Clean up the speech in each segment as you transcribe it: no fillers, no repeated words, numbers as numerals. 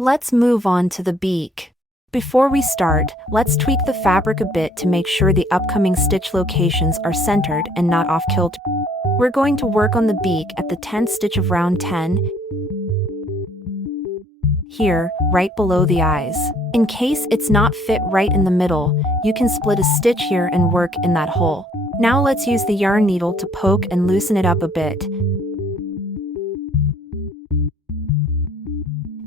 Let's move on to the beak. Before we start, let's tweak the fabric a bit to make sure the upcoming stitch locations are centered and not off kilter. We're going to work on the beak at the 10th stitch of round 10, here, right below the eyes. In case it's not fit right in the middle, you can split a stitch here and work in that hole. Now let's use the yarn needle to poke and loosen it up a bit.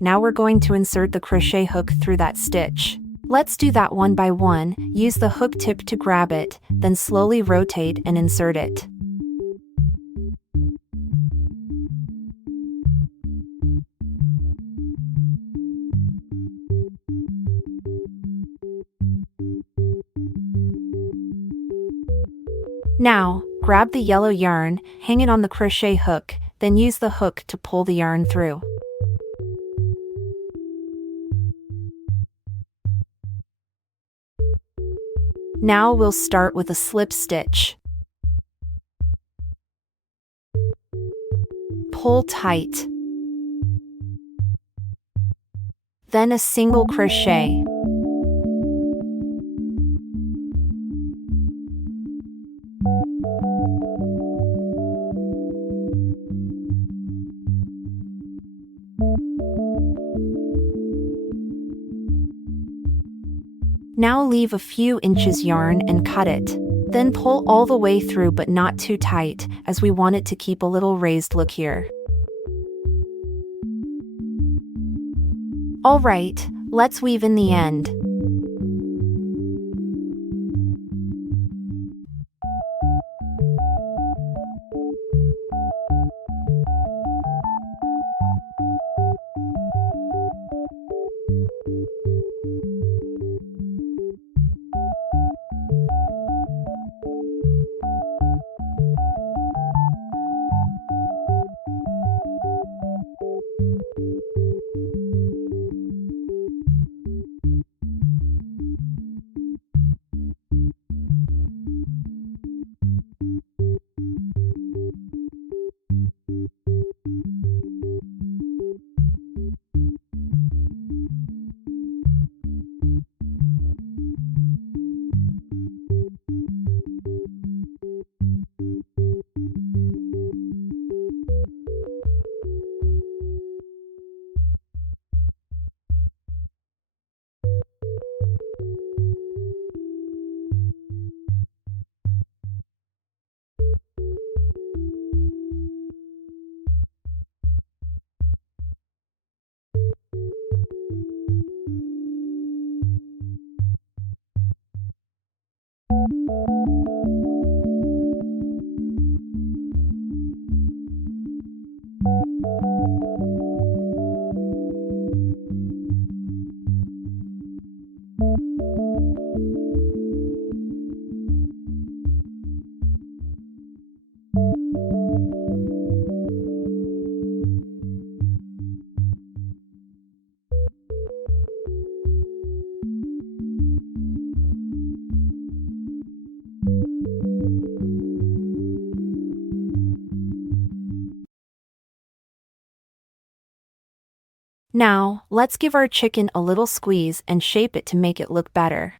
Now we're going to insert the crochet hook through that stitch. Let's do that one by one. Use the hook tip to grab it, then slowly rotate and insert it. Now, grab the yellow yarn, hang it on the crochet hook, then use the hook to pull the yarn through. Now we'll start with a slip stitch. Pull tight. Then a single crochet. Now leave a few inches yarn and cut it. Then pull all the way through but not too tight, as we want it to keep a little raised look here. Alright, let's weave in the end. Now, let's give our chicken a little squeeze and shape it to make it look better.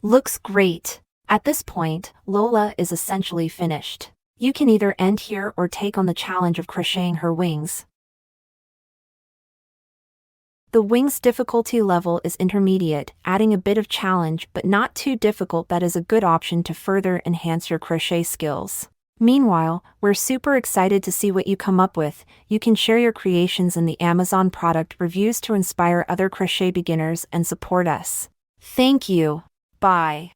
Looks great! At this point, Lola is essentially finished. You can either end here or take on the challenge of crocheting her wings. The wings difficulty level is intermediate, adding a bit of challenge but not too difficult. That is a good option to further enhance your crochet skills. Meanwhile, we're super excited to see what you come up with. You can share your creations in the Amazon product reviews to inspire other crochet beginners and support us. Thank you. Bye.